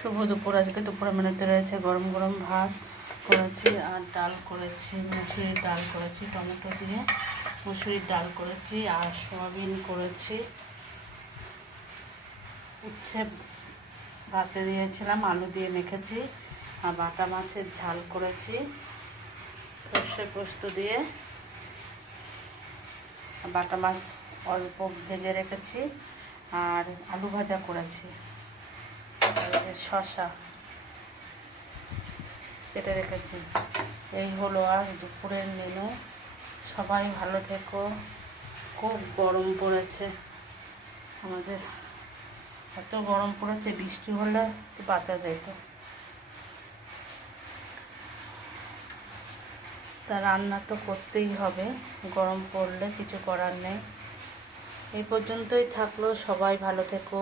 শুভ দুপুর। আজকে দুপুরে মেনুতে রয়েছে গরম গরম ভাত করেছি আর ডাল করেছি, মুসুরির ডাল করেছি, টমেটো দিয়ে মুসুরির ডাল করেছি আর সয়াবিন করেছি। উচ্ছে ভাতে দিয়েছিলাম, আলু দিয়ে মেখেছি আর বাটা মাছের ঝাল করেছি সর্ষে পোস্ত দিয়ে। বাটা মাছ অল্প ভেজে রেখেছি আর আলু ভাজা করেছি, শসা কেটে রেখেছি। এই হলো আজ দুপুরের মেনু। সবাই ভালো থেকো। খুব গরম পড়েছে, আমাদের এত গরম পড়েছে, বৃষ্টি হলে একটু বাঁচা যেত। তা রান্না তো করতেই হবে, গরম পড়লে কিছু করার নেই। এই পর্যন্তই থাকলো, সবাই ভালো থেকো।